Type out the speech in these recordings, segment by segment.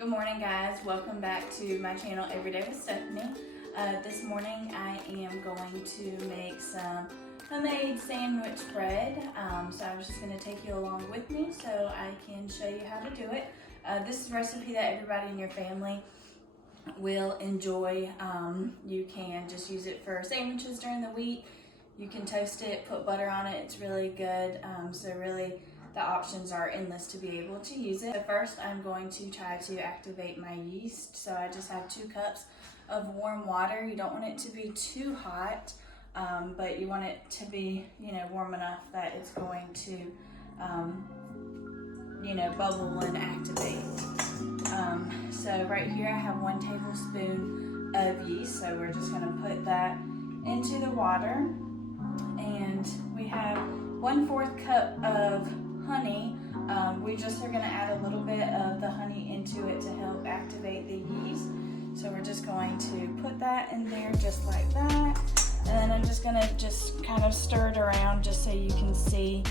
Good morning, guys. Welcome back to my channel, Everyday with Stephanie. This morning I am going to make some homemade sandwich bread. So I was just going to take you along with me so I can show you how to do it. This is a recipe that everybody in your family will enjoy. You can just use it for sandwiches during the week. You can toast it, put butter on it. It's really good. So really, the options are endless to be able to use it. But first, I'm going to try to activate my yeast. So I just have 2 cups of warm water. You don't want it to be too hot, but you want it to be, warm enough that it's going to, bubble and activate. So right here, I have 1 tablespoon of yeast. So we're just going to put that into the water, and we have 1/4 cup of honey. We just are going to add a little bit of the honey into it to help activate the yeast. So we're just going to put that in there just like that. And then I'm just going to kind of stir it around just so you can see,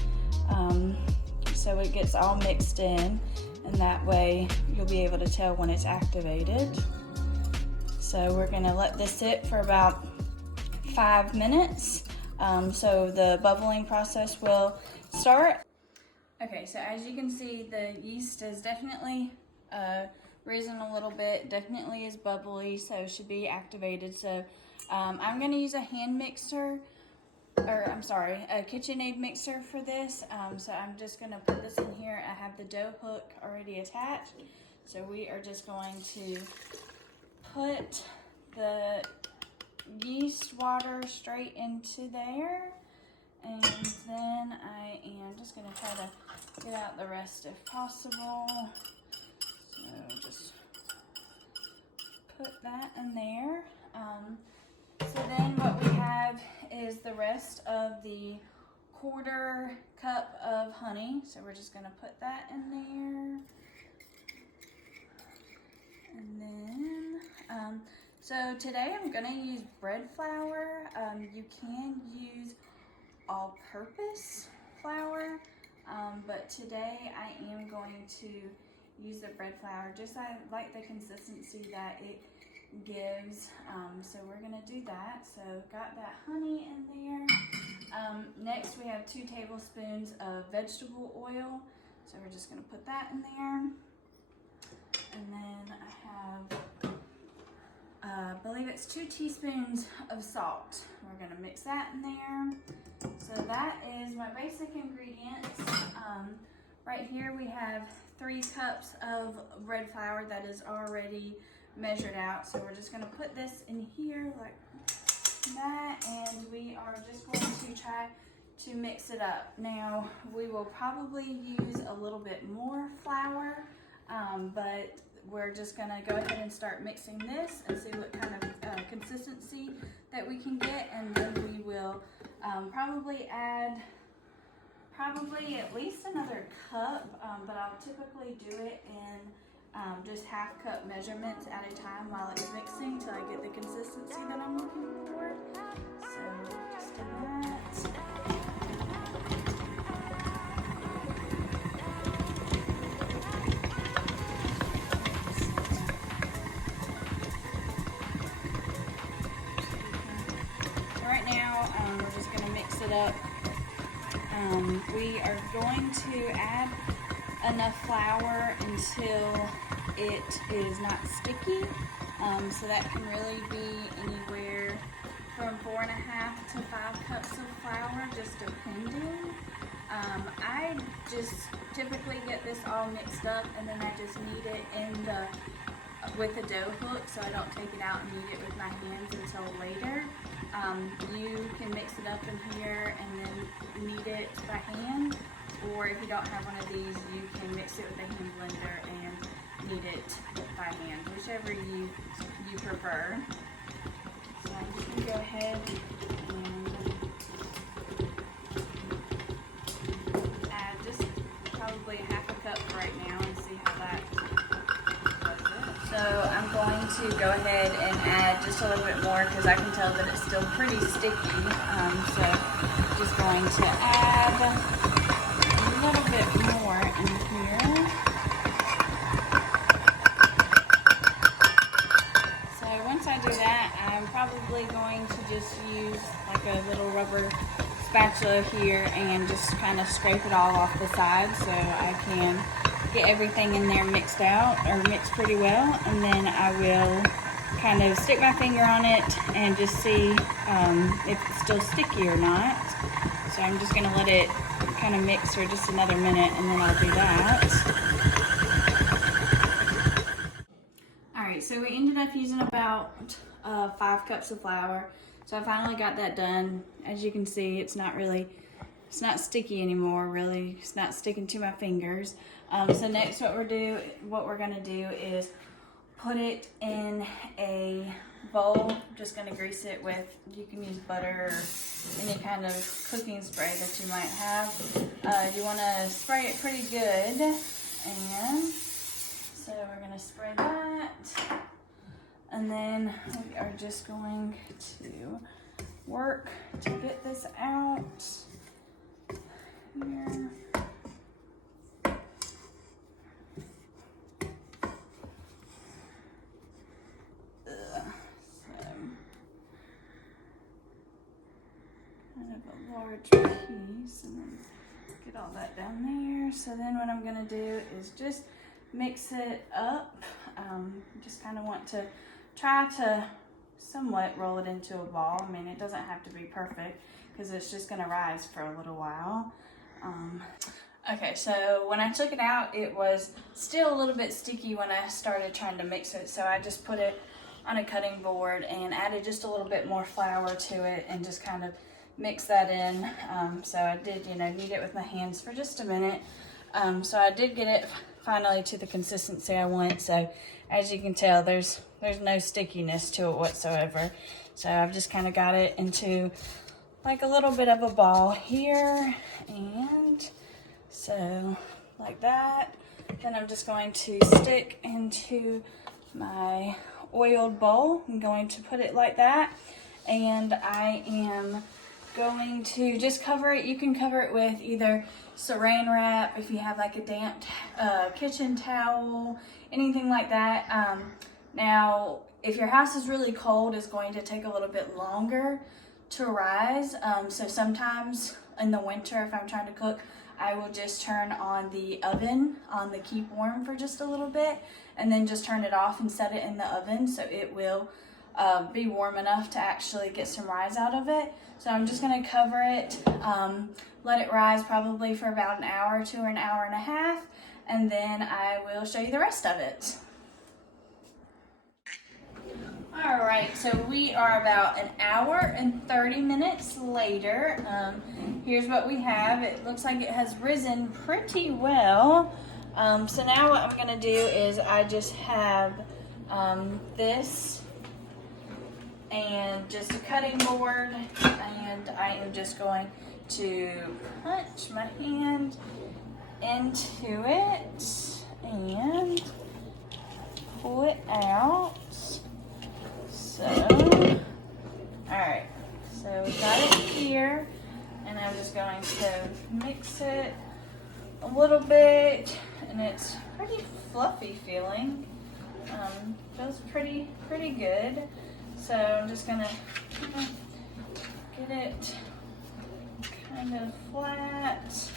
so it gets all mixed in, and that way you'll be able to tell when it's activated. So we're going to let this sit for about 5 minutes, so the bubbling process will start. Okay, so as you can see, the yeast is definitely risen a little bit, definitely is bubbly, so it should be activated. So I'm going to use a hand mixer, a KitchenAid mixer for this. So I'm just going to put this in here. I have the dough hook already attached. So we are just going to put the yeast water straight into there. And then I am just going to try to get out the rest if possible. So just put that in there. So then what we have is the rest of the 1/4 cup of honey. So we're just going to put that in there. And then, so today I'm going to use bread flour. You can use all-purpose flour, but today I am going to use the bread flour. I like the consistency that it gives, so we're going to do that. So got that honey in there. Next we have 2 tablespoons of vegetable oil, so we're just going to put that in there. And then I have I believe it's 2 teaspoons of salt. We're going to mix that in there. So that is my basic ingredients. Right here we have 3 cups of bread flour that is already measured out. So we're just going to put this in here like that, and we are just going to try to mix it up. Now we will probably use a little bit more flour, but we're just going to go ahead and start mixing this and see what kind of consistency that we can get, and then we will probably add at least another cup, but I'll typically do it in just 1/2 cup measurements at a time while it's mixing till I get the consistency that I'm looking for. So just do that. We're just going to mix it up. We are going to add enough flour until it is not sticky. So that can really be anywhere from 4.5 to 5 cups of flour, just depending. I just typically get this all mixed up, and then I just knead it with the dough hook, so I don't take it out and knead it with my hands until later. You can mix it up in here and then knead it by hand, or if you don't have one of these, you can mix it with a hand blender and knead it by hand, whichever you prefer. So I'm just going to go ahead and add just probably 1/2 cup right now and see how that does it. So I'm going to go ahead and add just a little bit more because I can tell that it's still pretty sticky. So just going to add a little bit more in here. probably going to just use like a little rubber spatula here and just kind of scrape it all off the sides so I can get everything in there mixed out, or mixed pretty well, and then I will kind of stick my finger on it and just see if it's still sticky or not. So I'm just gonna let it kind of mix for just another minute and then I'll do that. All right, so we ended up using about 5 cups of flour. So I finally got that done. As you can see, it's not sticky anymore, really. It's not sticking to my fingers. So next what we're gonna do is put it in a bowl. I'm just gonna grease it with, you can use butter or any kind of cooking spray that you might have. You wanna spray it pretty good. And so we're gonna spray that. And then we are just going to work to get this out here. Kind of a large piece, and then get all that down there. So then what I'm gonna do is just mix it up. Just kind of want to try to somewhat roll it into a ball. I mean, it doesn't have to be perfect because it's just gonna rise for a little while. Okay, so when I took it out, it was still a little bit sticky when I started trying to mix it. So I just put it on a cutting board and added just a little bit more flour to it and just kind of mix that in. So I did, knead it with my hands for just a minute. So I did get it finally to the consistency I want. So as you can tell, there's no stickiness to it whatsoever. So I've just kind of got it into like a little bit of a ball here, and so like that. Then I'm just going to stick into my oiled bowl. I'm going to put it like that, and I am going to just cover it. You can cover it with either saran wrap if you have like a damp kitchen towel, anything like that. Now, if your house is really cold, it's going to take a little bit longer to rise. So sometimes in the winter, if I'm trying to cook, I will just turn on the oven on the keep warm for just a little bit, and then just turn it off and set it in the oven so it will be warm enough to actually get some rise out of it. So I'm just gonna cover it, let it rise probably for about an hour to an hour and a half, and then I will show you the rest of it. All right, so we are about an hour and 30 minutes later. Here's what we have. It looks like it has risen pretty well. So now what I'm gonna do is I just have this and just a cutting board, and I am just going to punch my hand into it and pull it out. So, alright, so we got it here, and I'm just going to mix it a little bit, and it's pretty fluffy feeling. Feels pretty good. So I'm just gonna get it kind of flat,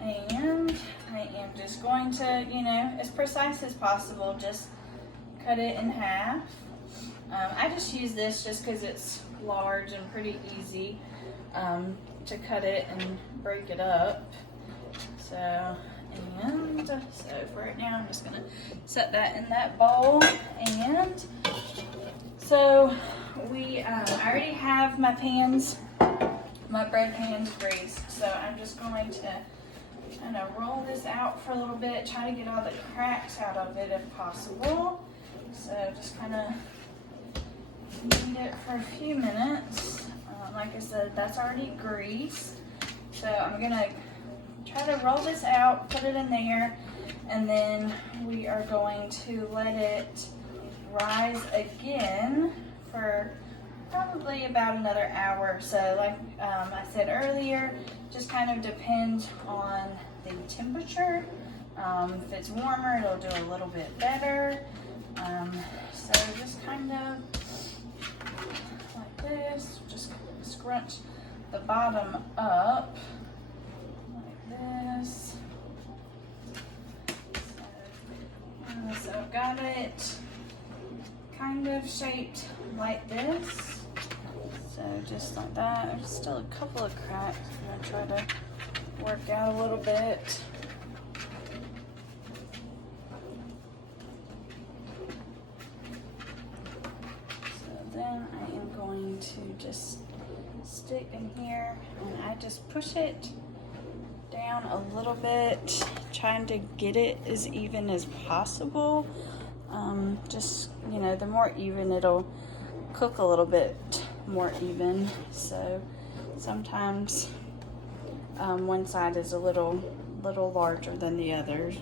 and I am just going to, as precise as possible, just cut it in half. I just use this just because it's large and pretty easy to cut it and break it up. So for right now, I'm just gonna set that in that bowl. And so I already have my bread pans greased. So I'm just going to kind of roll this out for a little bit, try to get all the cracks out of it if possible. So just kind of knead it for a few minutes. Like I said, that's already greased. So I'm gonna try to roll this out, put it in there, and then we are going to let it rise again for probably about another hour or so. Like I said earlier, just kind of depends on the temperature. If it's warmer, it'll do a little bit better. So just kind of like this. Just scrunch the bottom up like this. So I've got it kind of shaped like this. So just like that. There's still a couple of cracks. I'm gonna try to work out a little bit. Then I am going to just stick in here, and I just push it down a little bit, trying to get it as even as possible. Just, you know, the more even, it'll cook a little bit more even. So sometimes one side is a little larger than the others.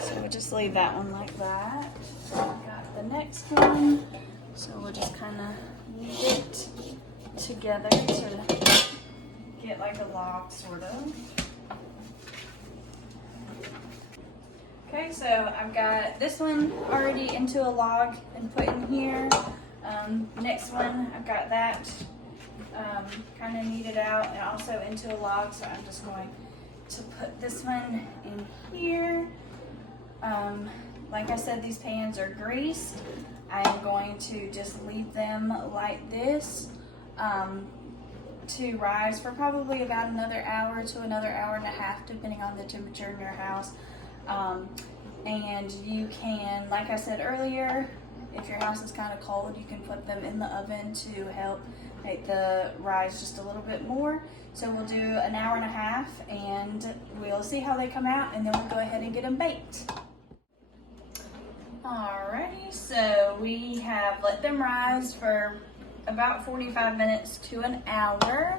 So we'll just leave that one like that. So I've got the next one. So we'll just kind of knead it together to get like a log, sort of. Okay, so I've got this one already into a log and put in here. Next one, I've got that kind of kneaded out and also into a log. So I'm just going to put this one in here. Like I said, these pans are greased. I am going to just leave them like this to rise for probably about another hour to another hour and a half, depending on the temperature in your house. And you can, like I said earlier, if your house is kind of cold, you can put them in the oven to help make the rise just a little bit more. So we'll do an hour and a half, and we'll see how they come out, and then we'll go ahead and get them baked. Alrighty, so we have let them rise for about 45 minutes to an hour.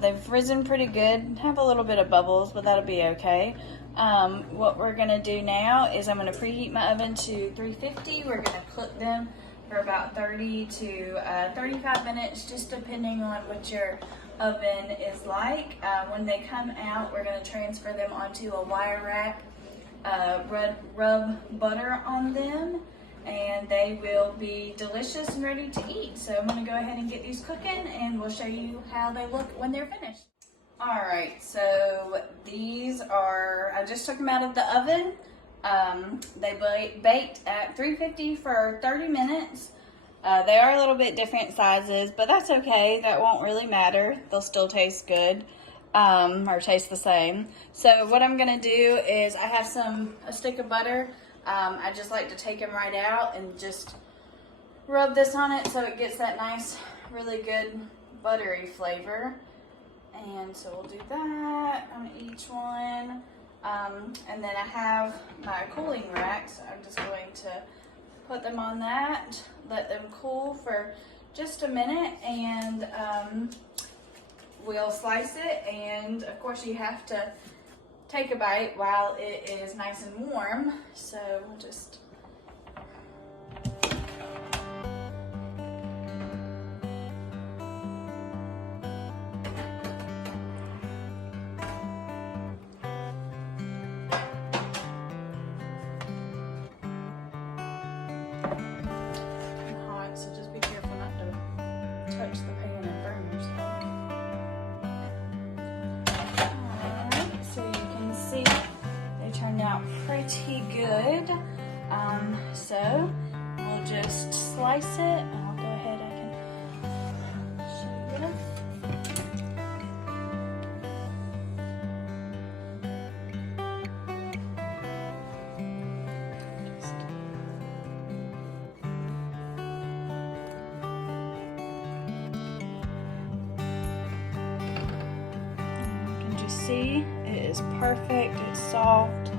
They've risen pretty good, have a little bit of bubbles, but that'll be okay. What we're gonna do now is I'm gonna preheat my oven to 350. We're gonna cook them for about 30 to 35 minutes, just depending on what your oven is like. When they come out, we're gonna transfer them onto a wire rack, rub butter on them, and they will be delicious and ready to eat. So I'm gonna go ahead and get these cooking, and we'll show you how they look when they're finished. All right, so these are, I just took them out of the oven. They baked at 350 for 30 minutes. They are a little bit different sizes, but that's okay. That won't really matter. They'll still taste good, or taste the same. So what I'm gonna do is I have a stick of butter. I just like to take them right out and just rub this on it so it gets that nice, really good buttery flavor. And so we'll do that on each one. And then I have my cooling rack, so I'm just going to put them on that, let them cool for just a minute, and we'll slice it. And of course you have to take a bite while it is nice and warm. So we'll just touch the pan and burn yourself. Alright, so you can see they turned out pretty good. So we'll just slice it, and I'll go ahead, I can show you. See, it is perfect, it's soft,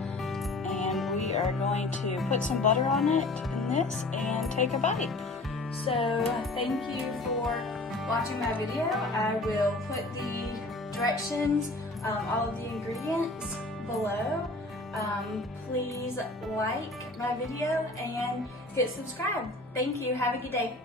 and we are going to put some butter on it in this and take a bite. So thank you for watching my video. I will put the directions, all of the ingredients below. Please like my video and hit subscribe. Thank you, have a good day.